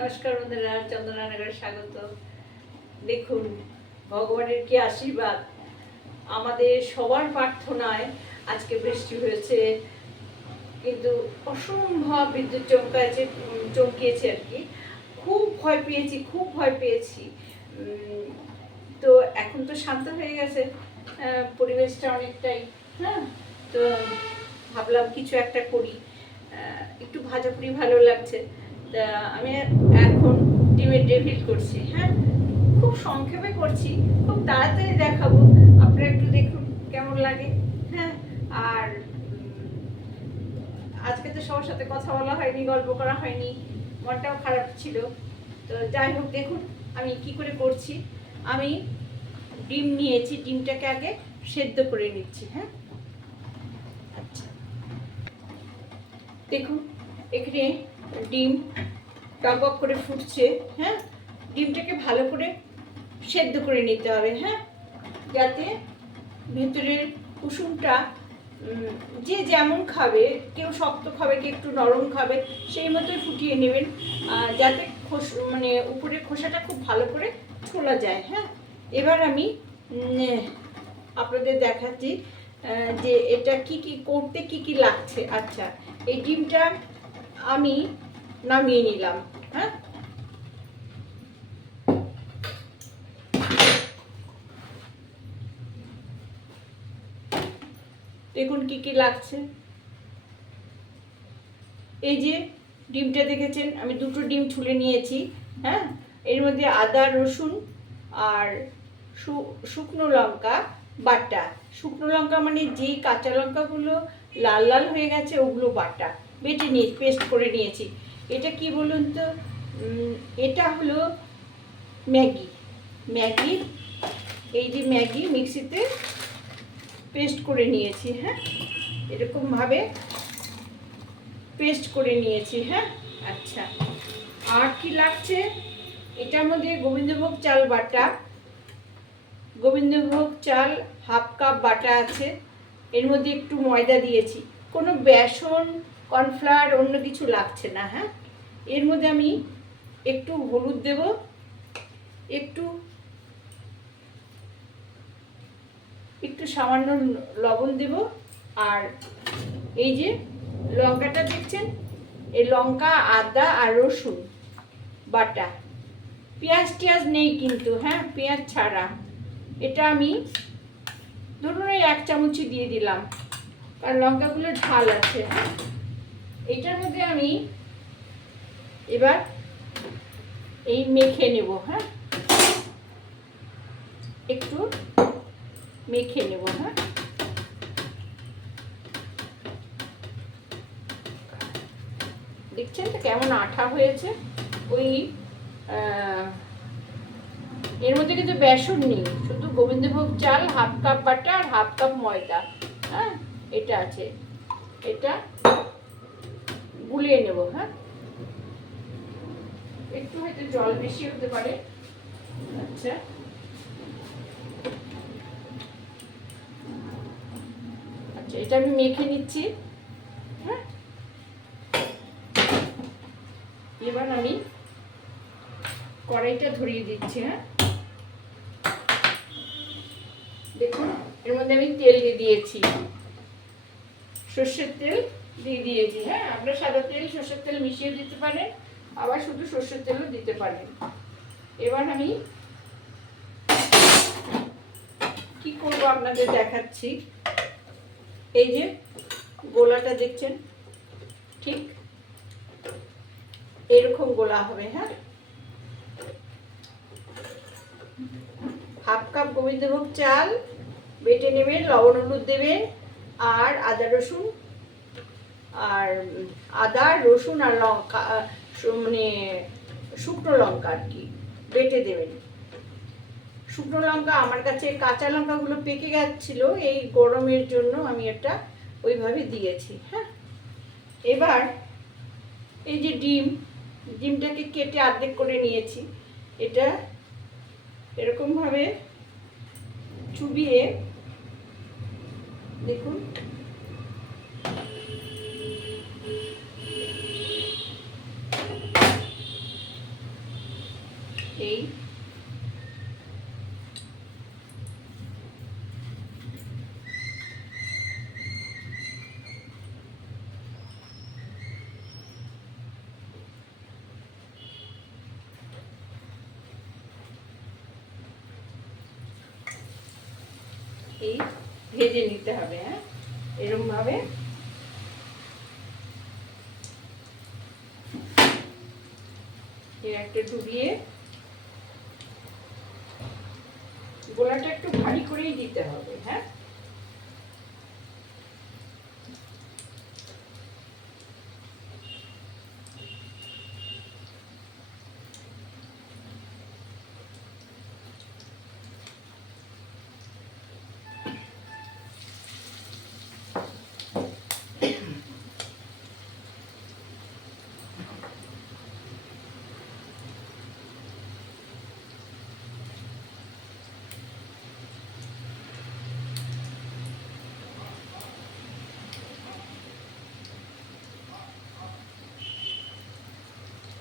নমস্কার বন্ধুরা চন্দ্রনানগরে স্বাগত। দেখুন ভগবানের কি আশীর্বাদ? আমাদের সবার প্রার্থনায় আজকে বৃষ্টি হয়েছে কিন্তু অসম্ভব বিদ্যুৎ চমকাচ্ছে উম, চমকিয়েছে আর কি। খুব ভয় পেয়েছি খুব ভয় পেয়েছি। তো এখন তো শান্ত হয়ে গেছে পরিবেশটা অনেকটাই হ্যাঁ? তো ভাবলাম কিছু একটা করি একটু ভাজাপুরি ভালো লাগছে। আমি এখন ডিমের ডেভিল করছি হ্যাঁ? খুব সংক্ষেপে করছি, খুব তাড়াতাড়ি দেখাবো। আপনারা একটু দেখুন কেমন লাগে হ্যাঁ? আর আজকে তো সবার সাথে কথা বলা হয়নি, গল্প করা হয়নি, মনটাও খারাপ ছিল। তো যাই হোক, দেখুন আমি কি করে করছি। আমি ডিম নিয়েছি, ডিমটাকে আগে সেদ্ধ করে নিচ্ছি হ্যাঁ? আচ্ছা। দেখুন, এখানে ডিম, টক করে ফুটছে হ্যাঁ? ডিমটাকে ভালো করে সেদ্ধ করে নিতে হবে হ্যাঁ? যাতে ভেতরের কুসুমটা যে যেমন খাবে, কেউ শক্ত খাবে, কেউ একটু নরম খাবে, সেই মতোই ফুটিয়ে নেবেন যাতে খোস মানে উপরের খোসাটা খুব ভালো করে ছোলা যায় হ্যাঁ? এবার আমি আপনাদের দেখাচ্ছি যে এটা কি কি, করতে কি কি লাগছে। আচ্ছা এই ডিমটা আমি নামিয়ে নিলাম হ্যাঁ? দেখুন কি কি লাগছে। এই যে ডিমটা দেখেছেন, আমি দুটো ডিম ছুলে নিয়েছি হ্যাঁ? এর মধ্যে আদা, রসুন আর শুকনো লঙ্কা বাটা। শুকনো লঙ্কা মানে যেই কাঁচা লঙ্কাগুলো লাল লাল হয়ে গেছে, ওগুলো বাটা। বেটে নিয়ে, পেস্ট করে নিয়েছি। এটা কি বলুন তো? এটা হলো ম্যাগি। ম্যাগি, এই যে ম্যাগি মিক্সিতে পেস্ট করে নিয়েছি হ্যাঁ? এরকমভাবে পেস্ট করে নিয়েছি হ্যাঁ? আচ্ছা। আর কি লাগছে? এটার মধ্যে গোবিন্দভোগ চাল বাটা। গোবিন্দভোগ চাল হাফ কাপ বাটা আছে। এর মধ্যে একটু ময়দা দিয়েছি। কোনো বেসন কর্নফ্লাওয়ার অন্য কিছু লাগছে না হ্যাঁ? এর মধ্যে আমি একটু হলুদ দেব, একটু একটু সামান্য লবণ দেব, আর এই যে লঙ্কাটা দেখছেন? এই লঙ্কা, আদা আর রসুন বাটা। পেঁয়াজ টিয়াজ নেই কিন্তু হ্যাঁ? পেঁয়াজ ছাড়া। এটা আমি ধরুন এক চামচই দিয়ে দিলাম, কারণ লঙ্কাগুলো ঝাল আছে হ্যাঁ? এটার মধ্যে আমি এবার এই মেখে নেব হ্যাঁ? একটু মেখে নেব হ্যাঁ? দেখছেন তো কেমন আঠা হয়েছে? ওই এর মধ্যে কিন্তু বেসন নেই, শুধু গোবিন্দভোগ চাল, হাফ কাপ বাটা আর হাফ কাপ ময়দা হ্যাঁ? এটা আছে। এটা গুলিয়ে নেব হ্যাঁ? একটু হয়তো জল বেশি হতে পারে। আচ্ছা। আচ্ছা এটা আমি মেখে নিচ্ছি হ্যাঁ? এবার আমি কড়াইটা ধরিয়ে দিচ্ছি হ্যাঁ? দেখুন, এর মধ্যে আমি তেল দিয়ে দিয়েছি। সর্ষের তেল দিয়ে দিয়েছি হ্যাঁ? আপনার সাদা তেল, সর্ষের তেল মিশিয়ে দিতে পারেন, আবার শুধু সর্ষের তেলও দিতে পারেন। এবার আমি কি করব আপনাদের দেখাচ্ছি। এই যে গোলাটা দেখছেন? ঠিক এরকম গোলা হবে হ্যাঁ? হাফ কাপ গোবিন্দভোগ চাল, বেটে নেবেন, লবণ হলুদ দেবেন, আর আদা রসুন আর আদা, রসুন আর লঙ্কা মানে শুকনো লঙ্কা আর কি, বেটে দেবেন। শুকনো লঙ্কা আমার কাছে কাঁচা লঙ্কাগুলো পেকে গেছিল, এই গরমের জন্য আমি এটা ওইভাবে দিয়েছি হ্যাঁ। এবার এই যে ডিম, ডিমটাকে কেটে অর্ধেক করে নিয়েছি, এটা এরকমভাবে চুবিয়ে দেখুন। এই এই ভেজে নিতে হবে হ্যাঁ? এরকম ভাবে। এর একটা ডুবিয়ে গোলাটা একটু ভারী করেই দিতে হবে হ্যাঁ?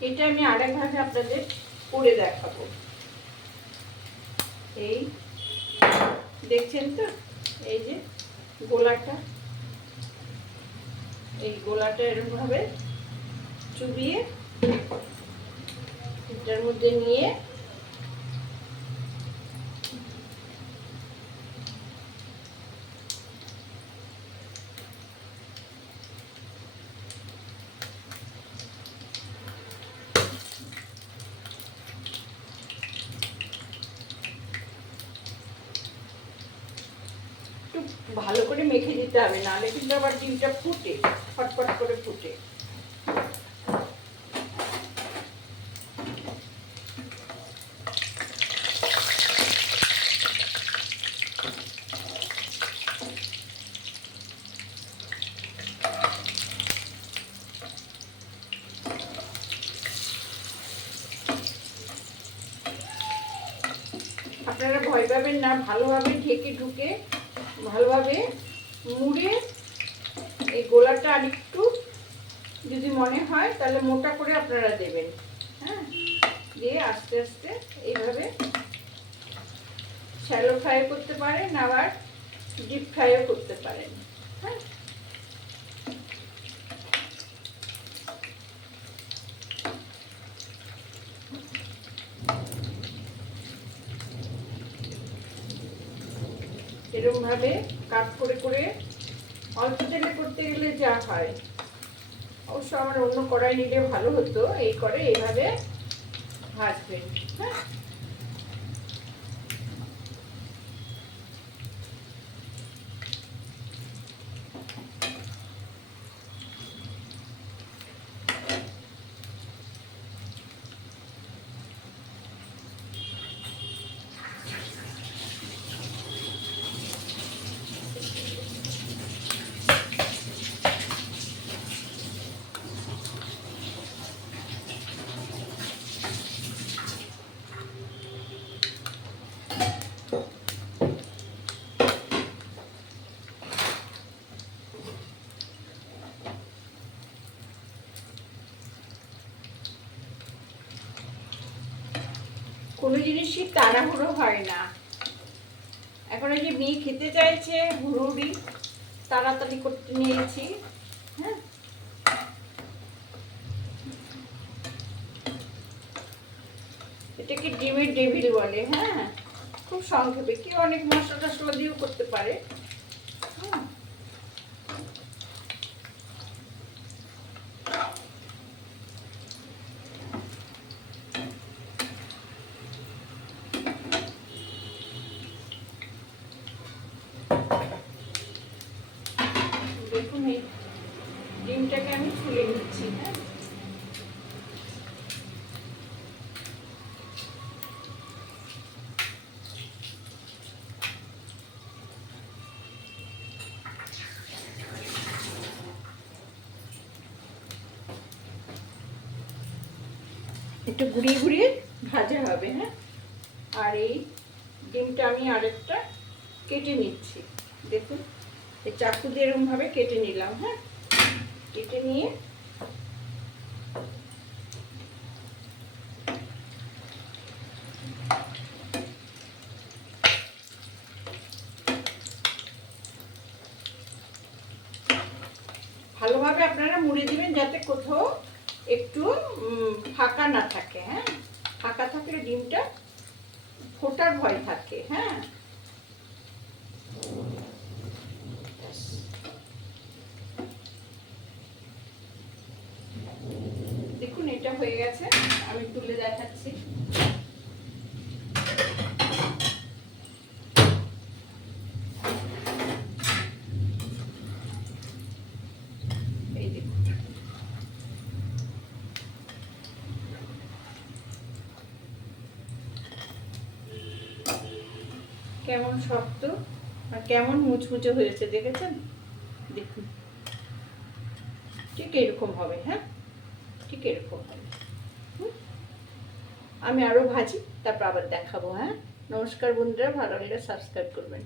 এটা আমি আরেক ভাগে আপনাদের করে দেখাবো। এই দেখছেন তো? এই যে গোলাটা। এই গোলাটা এরকমভাবে চুবিয়ে এটার মধ্যে নিয়ে একটু ভালো করে মেখে দিতে হবে, নাহলে কিন্তু আবার ডিমটা ফুটে, ফটফট করে ফুটে। আপনারা ভয় পাবেন না, ভালোভাবে ঢেকে ঢুকে ভালোভাবে মুড়ে এই গোলাটা আর একটু যদি মনে হয়, তাহলে মোটা করে আপনারা দেবেন। হ্যাঁ? দিয়ে আস্তে আস্তে এইভাবে শ্যালো ফ্রাই করতে পারেন, আবার ডিপ ফ্রাইও করতে পারেন। হ্যাঁ? এরকম কাট করে করে অল্প তেলে করতে গেলে যা হয়। অবশ্য আমার অন্য কড়াই নিলে ভালো হতো, এই করে এইভাবে ভাজবেন হ্যাঁ? কোনো জিনিসই তাড়াহুড়ো হয় না। এখন এই যে মেয়ে খেতে চাইছে হুড়ুড়ি তাড়াতাড়ি করতে নিয়েছি হ্যাঁ। এটাকে ডিমের ডেভিল বলে হ্যাঁ। খুব সংক্ষেপে, কেউ অনেক মশলা টশলা দিয়েও করতে পারে। একটু ঘুরিয়ে ঘুরিয়ে ভাজা হবে হ্যাঁ? আর এই ডিমটা আমি আরেকটা কেটে নিচ্ছি। দেখুন, এই চাকু দিয়ে এরকমভাবে কেটে নিলাম হ্যাঁ? কেটে নিয়ে ভালোভাবে আপনারা মুড়ে দিবেন যাতে কোথাও একটু ফাঁকা না থাকে হ্যাঁ? ফাঁকা থাকলে ডিমটা ফোটার ভয় থাকে হ্যাঁ? দেখুন, এটা হয়ে গেছে। আমি তুলে দেখাচ্ছি এই দেখুন কেমন শক্ত আর কেমন মুচমুচে হয়েছে, দেখেছেন? দেখুন। ঠিক এরকম হবে হ্যাঁ? ঠিক এরকম হবে? আমি আরও ভাজি, তারপর আবার দেখাবো হ্যাঁ? নমস্কার বন্ধুরা, ভালো লাগলে সাবস্ক্রাইব করবেন।